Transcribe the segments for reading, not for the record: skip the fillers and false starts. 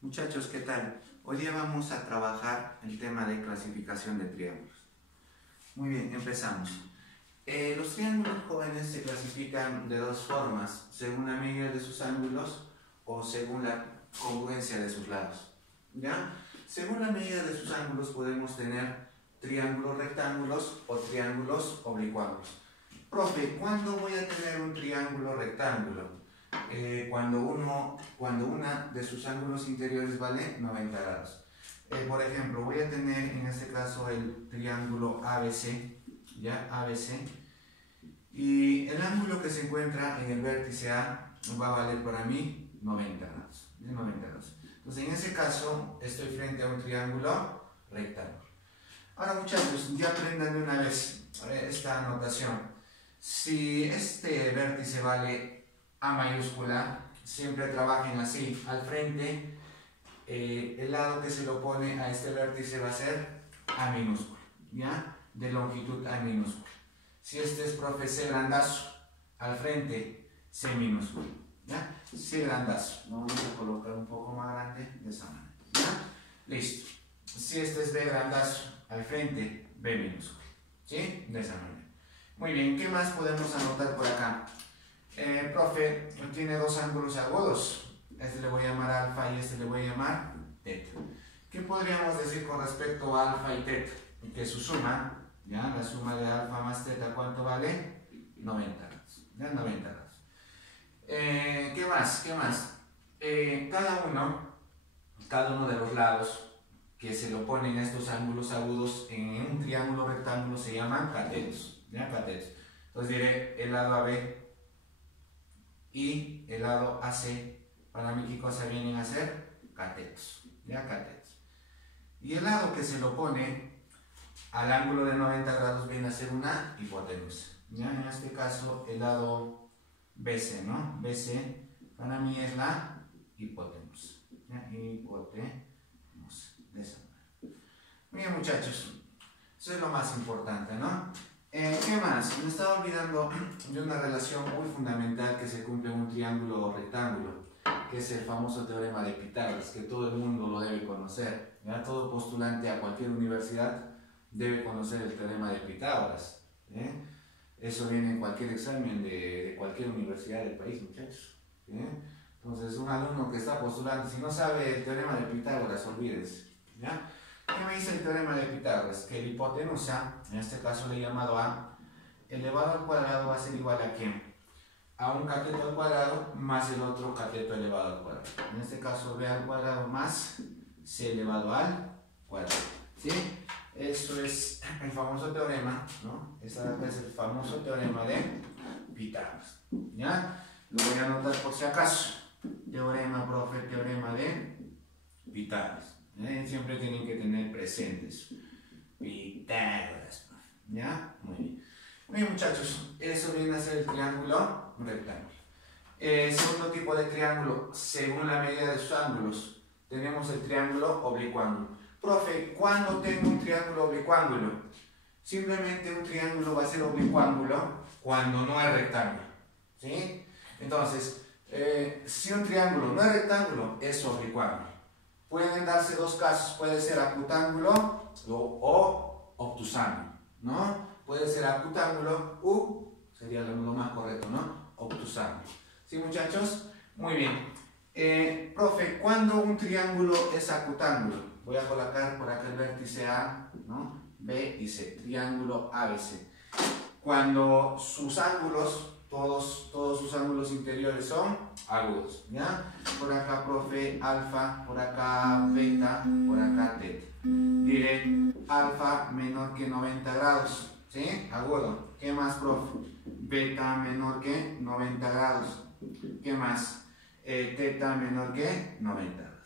Muchachos, ¿qué tal? Hoy día vamos a trabajar el tema de clasificación de triángulos. Muy bien, empezamos. Los triángulos jóvenes se clasifican de dos formas, según la medida de sus ángulos o según la congruencia de sus lados. ¿Ya? Según la medida de sus ángulos podemos tener triángulos rectángulos o triángulos oblicuos. Profe, ¿cuándo voy a tener un triángulo rectángulo? Cuando una de sus ángulos interiores vale 90 grados. Por ejemplo, voy a tener en este caso el triángulo ABC, ¿ya? ABC, y el ángulo que se encuentra en el vértice A va a valer para mí 90 grados, 90 grados. Entonces, en ese caso, estoy frente a un triángulo rectángulo. Ahora, muchachos, ya aprendan de una vez esta anotación. Si este vértice vale A mayúscula, siempre trabajen así, al frente, el lado que se lo pone a este vértice va a ser A minúscula, ¿ya? De longitud A minúscula. Si este es, profe, C grandazo, al frente, C minúscula, ¿ya? C grandazo, lo vamos a colocar un poco más grande, de esa manera, ¿ya? Listo. Si este es B grandazo, al frente, B minúscula, ¿sí? De esa manera. Muy bien, ¿qué más podemos anotar por acá? Profe, tiene dos ángulos agudos. Este le voy a llamar alfa y este le voy a llamar teta. ¿Qué podríamos decir con respecto a alfa y teta? Que su suma, ¿ya? La suma de alfa más teta, ¿cuánto vale? 90 grados. ¿Ya? 90 grados. ¿Qué más? ¿Qué más? Cada uno de los lados que se lo ponen estos ángulos agudos en un triángulo rectángulo se llaman catetos. ¿Ya? Catetos. Entonces diré el lado AB y el lado AC, para mí, ¿qué cosa vienen a ser? Catetos, ¿ya? Catetos. Y el lado que se lo pone al ángulo de 90 grados viene a ser una hipotenusa, ¿ya? En este caso, el lado BC, ¿no? BC, para mí es la hipotenusa, ¿ya? Hipotenusa, de esa manera. Bien, muchachos, eso es lo más importante, ¿no? ¿Qué más? Me estaba olvidando de una relación muy fundamental que se cumple en un triángulo o rectángulo, que es el famoso teorema de Pitágoras, que todo el mundo lo debe conocer, ¿ya? Todo postulante a cualquier universidad debe conocer el teorema de Pitágoras, ¿eh? Eso viene en cualquier examen de cualquier universidad del país, muchachos, ¿eh? Entonces, un alumno que está postulando, si no sabe el teorema de Pitágoras, olvídense, ¿ya? ¿Qué me dice el teorema de Pitágoras? Que la hipotenusa, en este caso le he llamado A, elevado al cuadrado va a ser igual a ¿qué? A un cateto al cuadrado más el otro cateto elevado al cuadrado. En este caso B al cuadrado más C elevado al cuadrado, ¿sí? Eso es el famoso teorema, ¿no? Ese es el famoso teorema de Pitágoras, ¿ya? Lo voy a anotar por si acaso. Teorema, profe, teorema de Pitágoras. Siempre tienen que tener presentes Pitágoras, ¿ya? Muy bien. Muy bien, muchachos, eso viene a ser el triángulo rectángulo. Segundo tipo de triángulo, según la medida de sus ángulos, tenemos el triángulo oblicuángulo. Profe, ¿cuándo tengo un triángulo oblicuángulo? Simplemente un triángulo va a ser oblicuángulo cuando no es rectángulo, ¿sí? Entonces, si un triángulo no es rectángulo, es oblicuángulo. Pueden darse dos casos, puede ser acutángulo o obtusángulo, ¿no? Puede ser acutángulo u, sería lo más correcto, ¿no? Obtusángulo. ¿Sí, muchachos? Muy bien. Profe, ¿cuándo un triángulo es acutángulo? Voy a colocar por acá el vértice A, ¿no? B y C, triángulo ABC. Cuando sus ángulos, todos sus ángulos interiores son agudos, ¿ya? Por acá, profe, alfa, por acá, beta, por acá, teta. Diré alfa menor que 90 grados, ¿sí? Agudo. ¿Qué más, profe? Beta menor que 90 grados. ¿Qué más? Teta menor que 90 grados,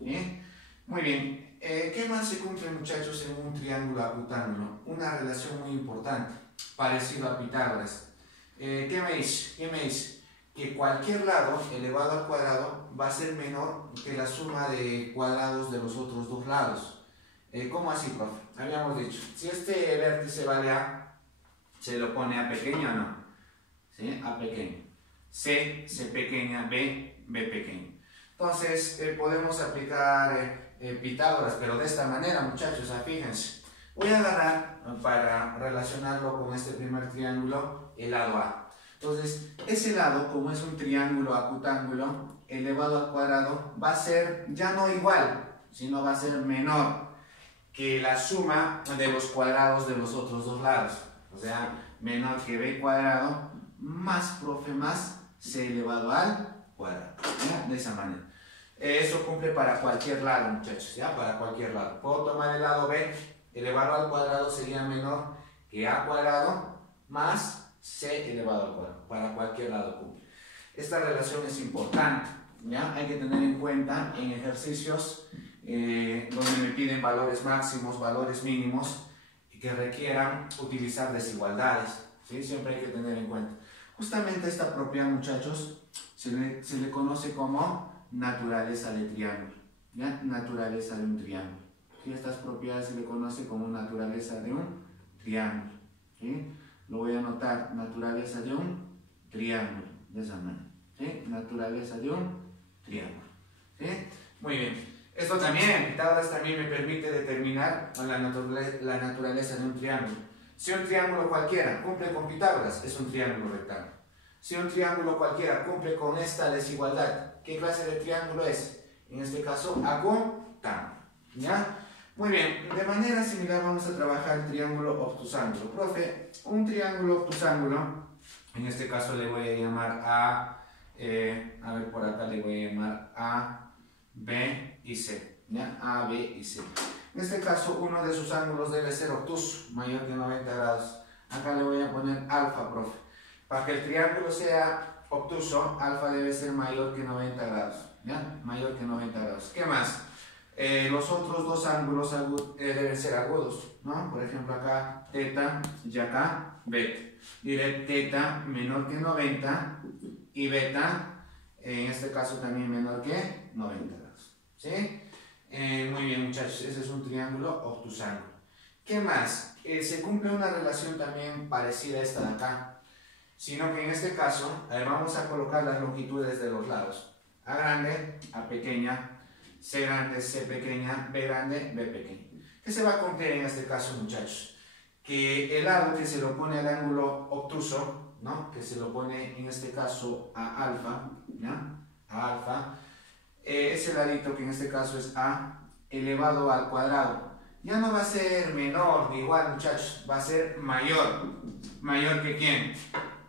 ¿sí? Muy bien. ¿Qué más se cumple, muchachos, en un triángulo acutángulo? Una relación muy importante, parecido a Pitágoras. ¿Qué me dice? ¿Qué me dice? Que cualquier lado elevado al cuadrado va a ser menor que la suma de cuadrados de los otros dos lados. ¿Cómo así, profe? Habíamos dicho, si este vértice vale A, ¿se lo pone A pequeño o no? ¿Sí? A pequeño. C pequeña, B pequeño. Entonces podemos aplicar Pitágoras, pero de esta manera, muchachos, fíjense. Voy a agarrar para relacionarlo con este primer triángulo el lado A. Entonces, ese lado, como es un triángulo acutángulo, elevado al cuadrado, va a ser ya no igual, sino va a ser menor que la suma de los cuadrados de los otros dos lados. O sea, menor que b cuadrado más, profe, más c elevado al cuadrado. ¿Ya? De esa manera. Eso cumple para cualquier lado, muchachos, ¿ya? Para cualquier lado. Puedo tomar el lado b elevado al cuadrado sería menor que a cuadrado más c elevado al cuadrado. Para cualquier lado cumple. Esta relación es importante, ¿ya? Hay que tener en cuenta en ejercicios donde me piden valores máximos, valores mínimos y que requieran utilizar desigualdades, ¿sí? Siempre hay que tener en cuenta. Justamente esta propiedad, muchachos, se le conoce como naturaleza de triángulo, ¿ya? Naturaleza de un triángulo. ¿Sí? Estas propiedades se le conoce como naturaleza de un triángulo, ¿sí? Lo voy a anotar, naturaleza de un triángulo, de esa manera, ¿sí? Naturaleza de un triángulo, ¿sí? Muy bien. Esto también, Pitágoras también me permite determinar la naturaleza de un triángulo. Si un triángulo cualquiera cumple con Pitágoras, es un triángulo rectángulo. Si un triángulo cualquiera cumple con esta desigualdad, ¿qué clase de triángulo es? En este caso, acutángulo, ¿ya? Muy bien, de manera similar vamos a trabajar el triángulo obtusángulo. Profe, un triángulo obtusángulo, en este caso le voy a llamar a ver, por acá le voy a llamar A, B y C, ¿ya? A, B y C. En este caso, uno de sus ángulos debe ser obtuso, mayor que 90 grados. Acá le voy a poner alfa, profe. Para que el triángulo sea obtuso, alfa debe ser mayor que 90 grados, ¿ya? Mayor que 90 grados. ¿Qué más? Los otros dos ángulos deben ser agudos, ¿no? Por ejemplo, acá teta y acá beta. Diré teta menor que 90 y beta, en este caso también menor que 90 grados, ¿sí? Muy bien, muchachos, ese es un triángulo obtusángulo. ¿Qué más? Se cumple una relación también parecida a esta de acá, sino que en este caso vamos a colocar las longitudes de los lados. A grande, A pequeña, C grande, C pequeña, B grande, B pequeña. ¿Qué se va a cumplir en este caso, muchachos? Que el lado que se lo pone al ángulo obtuso, ¿no? Que se lo pone en este caso a alfa, ¿ya? A alfa, ese ladito que en este caso es A elevado al cuadrado, ya no va a ser menor ni igual, muchachos, va a ser mayor. ¿Mayor que quién?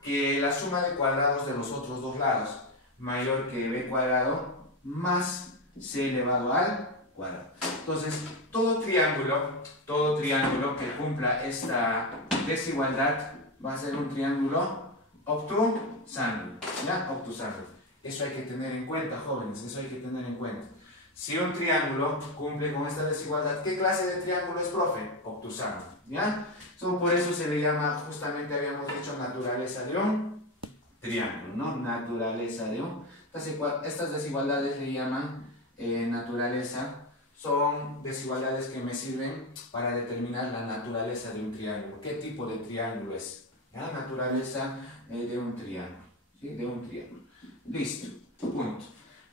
Que la suma de cuadrados de los otros dos lados, mayor que b cuadrado más c elevado al cuadrado. Entonces, todo triángulo que cumpla esta desigualdad va a ser un triángulo obtusángulo, ¿ya? Obtusángulo. Eso hay que tener en cuenta, jóvenes, eso hay que tener en cuenta. Si un triángulo cumple con esta desigualdad, ¿qué clase de triángulo es, profe? Obtusángulo, ¿ya? Por eso se le llama, justamente habíamos dicho, naturaleza de un triángulo, ¿no? Naturaleza de un... Estas desigualdades le llaman naturaleza, son desigualdades que me sirven para determinar la naturaleza de un triángulo. ¿Qué tipo de triángulo es? ¿Ya? Naturaleza de un triángulo, ¿sí? De un triángulo. Listo, punto.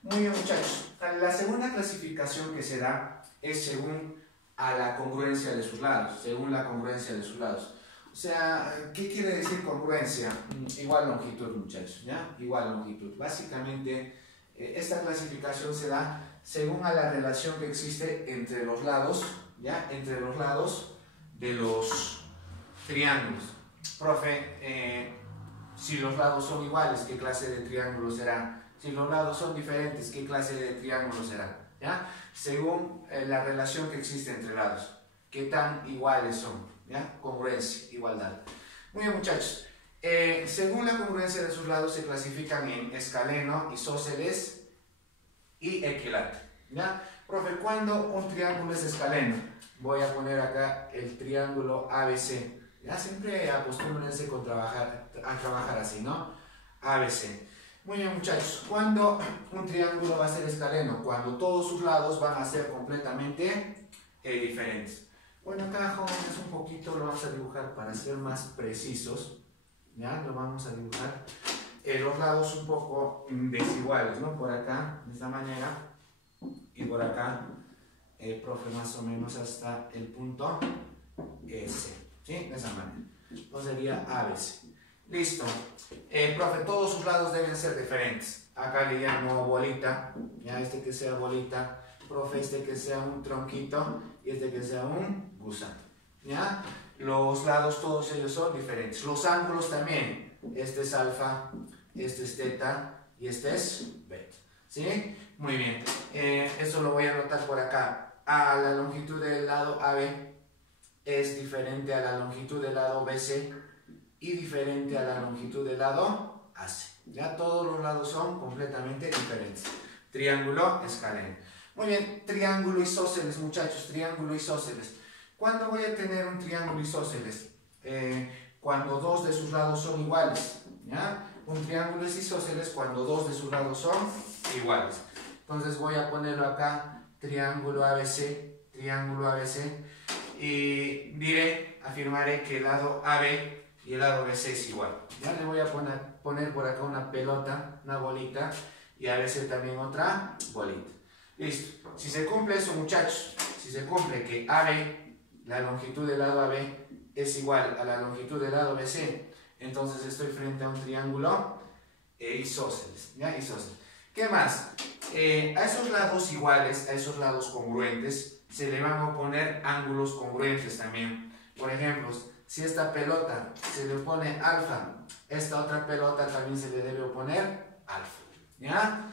Muy bien, muchachos. La segunda clasificación que se da es según a la congruencia de sus lados, según la congruencia de sus lados. O sea, ¿qué quiere decir congruencia? Igual longitud, muchachos, ¿ya? Igual longitud. Básicamente, esta clasificación se da según a la relación que existe entre los lados, ¿ya? Entre los lados de los triángulos. Profe, si los lados son iguales, ¿qué clase de triángulo será? Si los lados son diferentes, ¿qué clase de triángulo será? ¿Ya? Según la relación que existe entre lados, ¿qué tan iguales son? ¿Ya? Congruencia, igualdad. Muy bien, muchachos. Según la congruencia de sus lados se clasifican en escaleno, isósceles y equilátero, ¿ya? Profe, ¿cuándo un triángulo es escaleno? Voy a poner acá el triángulo ABC. Ya siempre acostúmbrense a trabajar así, ¿no? ABC. Muy bien, muchachos. ¿Cuándo un triángulo va a ser escaleno? Cuando todos sus lados van a ser completamente diferentes. Bueno, acá, jóvenes, un poquito lo vamos a dibujar para ser más precisos. ¿Ya? Lo vamos a dibujar. los lados un poco desiguales, ¿no? Por acá, de esta manera, y por acá, profe, más o menos hasta el punto S, ¿sí? De esa manera. Entonces sería ABC. Listo. Profe, todos sus lados deben ser diferentes. Acá le llamo bolita, ya este que sea bolita, profe, este que sea un tronquito y este que sea un gusano, ¿ya? Los lados todos ellos son diferentes. Los ángulos también. Este es alfa, este es teta y este es beta, ¿sí? Muy bien. Eso lo voy a anotar por acá. La longitud del lado AB es diferente a la longitud del lado BC y diferente a la longitud del lado AC. Ya todos los lados son completamente diferentes. Triángulo escaleno. Muy bien, triángulo isósceles, muchachos, triángulo isósceles. ¿Cuándo voy a tener un triángulo isósceles? Cuando dos de sus lados son iguales, ¿ya? Un triángulo es isósceles cuando dos de sus lados son iguales. Entonces voy a ponerlo acá, triángulo ABC, y afirmaré que el lado AB y el lado BC es igual. Ya le voy a poner por acá una pelota, una bolita, y ABC también otra bolita. Listo. Si se cumple eso, muchachos, si se cumple que AB, la longitud del lado AB es igual a la longitud del lado BC, entonces estoy frente a un triángulo isósceles, ¿ya? Isósceles. ¿Qué más? A esos lados iguales, a esos lados congruentes, se le van a oponer ángulos congruentes también. Por ejemplo, si esta pelota se le opone alfa, esta otra pelota también se le debe oponer alfa, ¿ya?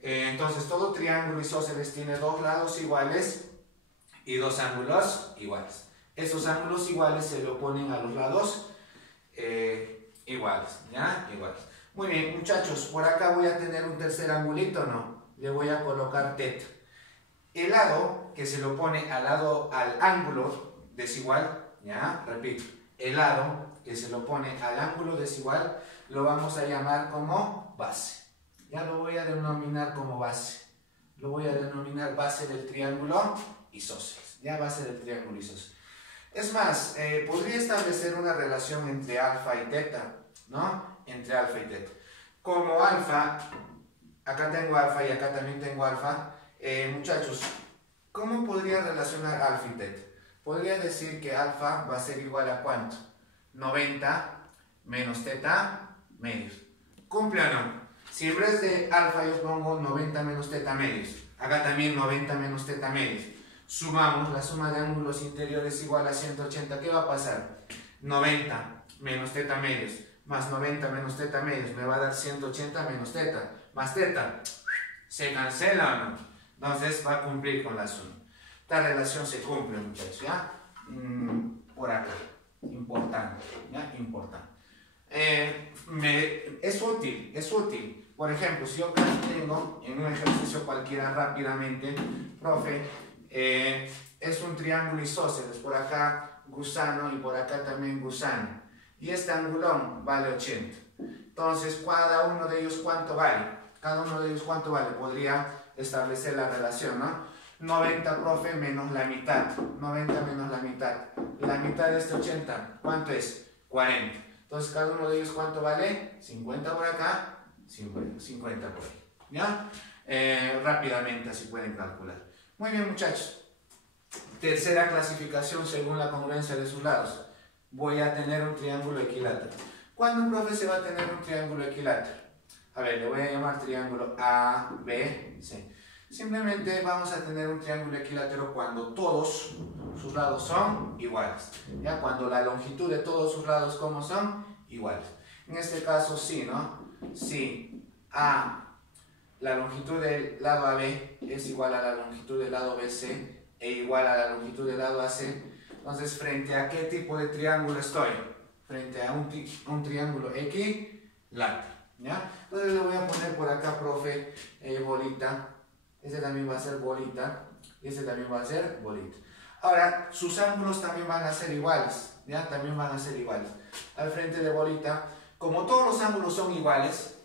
Entonces todo triángulo isósceles tiene dos lados iguales y dos ángulos iguales. Esos ángulos iguales se le oponen a los lados iguales, ¿ya? Iguales. Muy bien, muchachos, por acá voy a tener un tercer angulito, ¿no? Le voy a colocar teta. El lado que se le opone al ángulo desigual, ¿ya? Repito, el lado que se le opone al ángulo desigual lo vamos a llamar como base. Ya lo voy a denominar como base. Lo voy a denominar base del triángulo isósceles. Ya, base del triángulo isósceles. Es más, podría establecer una relación entre alfa y teta, ¿no? Entre alfa y teta. Como alfa, acá tengo alfa y acá también tengo alfa. Muchachos, ¿cómo podría relacionar alfa y teta? Podría decir que alfa va a ser igual a ¿cuánto? 90 menos teta medios. ¿Cumple o no? Si en vez de alfa yo pongo 90 menos teta medios, acá también 90 menos teta medios, sumamos, la suma de ángulos interiores igual a 180, ¿qué va a pasar? 90 menos teta medios más 90 menos teta medios me va a dar 180 menos teta, más teta, ¿se cancela o no? Entonces va a cumplir con la suma. Esta relación se cumple, muchachos, ¿ya? Por acá, importante, ¿ya? Importante. Es útil. Por ejemplo, si yo acá tengo en un ejercicio cualquiera rápidamente, profe, es un triángulo isósceles, por acá gusano y por acá también gusano, y este angulón vale 80. Entonces, cada uno de ellos ¿cuánto vale? Cada uno de ellos ¿cuánto vale? Podría establecer la relación, ¿no? 90, profe, menos la mitad. 90 menos la mitad. La mitad de este 80, ¿cuánto es? 40. Entonces, cada uno de ellos ¿cuánto vale? 50 por acá, 50 por ahí. ¿Ya? Rápidamente así pueden calcular. Muy bien, muchachos. Tercera clasificación según la congruencia de sus lados. Voy a tener un triángulo equilátero. ¿Cuándo, profe, se va a tener un triángulo equilátero? A ver, le voy a llamar triángulo A, B, C. Simplemente vamos a tener un triángulo equilátero cuando todos sus lados son iguales. ¿Ya? Cuando la longitud de todos sus lados, ¿cómo son? Iguales. En este caso, sí, ¿no? Si la longitud del lado AB es igual a la longitud del lado BC e igual a la longitud del lado AC, entonces, ¿frente a qué tipo de triángulo estoy? Frente a un triángulo equilátero, ¿ya? Entonces le voy a poner por acá, profe, bolita. Este también va a ser bolita. Y este también va a ser bolita. Ahora, sus ángulos también van a ser iguales, ¿ya? También van a ser iguales. Al frente de bolita, como todos los ángulos son iguales,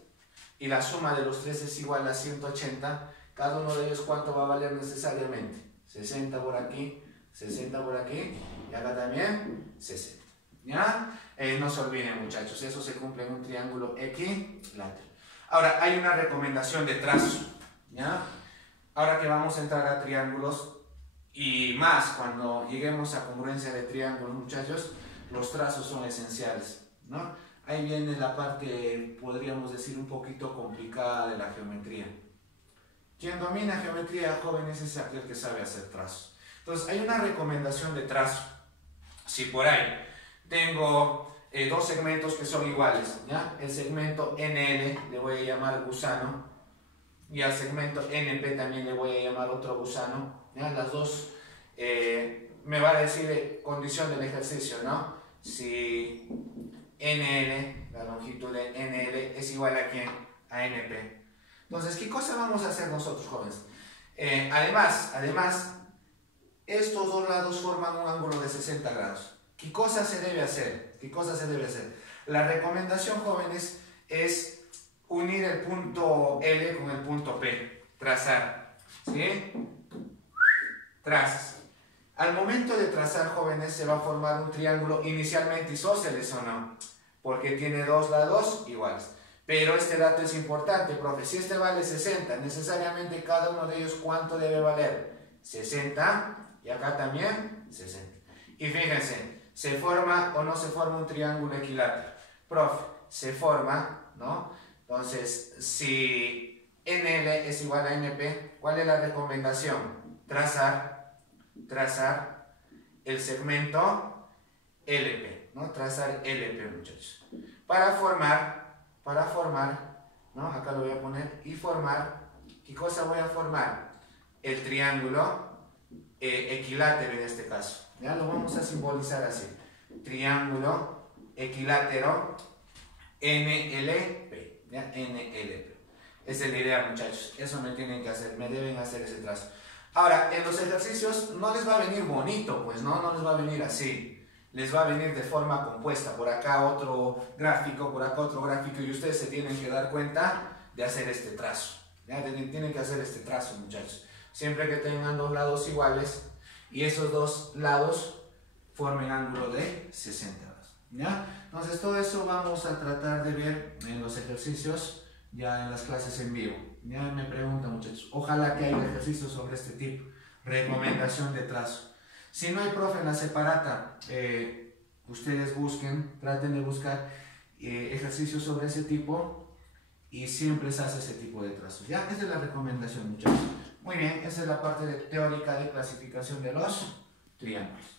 y la suma de los tres es igual a 180, cada uno de ellos ¿cuánto va a valer necesariamente? 60 por aquí, 60 por aquí, y acá también 60. ¿ya? No se olviden, muchachos, eso se cumple en un triángulo equilátero. Ahora, hay una recomendación de trazo, ¿ya? Ahora que vamos a entrar a triángulos, y más cuando lleguemos a congruencia de triángulos, muchachos, los trazos son esenciales, ¿no? Ahí viene la parte, podríamos decir, un poquito complicada de la geometría. Quien domina geometría, jóvenes, es aquel que sabe hacer trazos. Entonces, hay una recomendación de trazo. Si por ahí tengo dos segmentos que son iguales, ¿ya? El segmento NL le voy a llamar gusano, y al segmento NP también le voy a llamar otro gusano, ¿ya? Las dos me va a decir condición del ejercicio, ¿no? Si NL, la longitud de NL es igual a ¿quién? A NP. Entonces, ¿qué cosa vamos a hacer nosotros, jóvenes? Además, estos dos lados forman un ángulo de 60 grados. ¿Qué cosa se debe hacer? ¿Qué cosa se debe hacer? La recomendación, jóvenes, es unir el punto L con el punto P. Trazar. ¿Sí? Trazas. Al momento de trazar, jóvenes, se va a formar un triángulo inicialmente isósceles, ¿o no? Porque tiene dos lados iguales. Pero este dato es importante, profe. Si este vale 60, necesariamente cada uno de ellos, ¿cuánto debe valer? 60. Y acá también 60. Y fíjense, ¿se forma o no se forma un triángulo equilátero? Profe, se forma, ¿no? Entonces, si NL es igual a NP, ¿cuál es la recomendación? Trazar el segmento LP, ¿no? Trazar LP, muchachos. Para formar, ¿no? Acá lo voy a poner, y formar, ¿qué cosa voy a formar? El triángulo equilátero en este caso, ¿ya? Lo vamos a simbolizar así, triángulo equilátero NLP, ¿ya? NLP. Esa es la idea, muchachos, eso me tienen que hacer, me deben hacer ese trazo. Ahora, en los ejercicios no les va a venir bonito, pues no les va a venir así. Les va a venir de forma compuesta, por acá otro gráfico, por acá otro gráfico, y ustedes se tienen que dar cuenta de hacer este trazo. ¿Ya? Tienen que hacer este trazo, muchachos. Siempre que tengan dos lados iguales y esos dos lados formen ángulo de 60 grados. ¿Ya? Entonces todo eso vamos a tratar de ver en los ejercicios, ya en las clases en vivo. Ya me preguntan, muchachos, ojalá que haya ejercicios sobre este tipo. Recomendación de trazo. Si no hay, profe, en la separata, ustedes traten de buscar ejercicios sobre ese tipo y siempre se hace ese tipo de trazos. ¿Ya? Esa es la recomendación, muchachos. Muy bien, esa es la parte teórica de clasificación de los triángulos.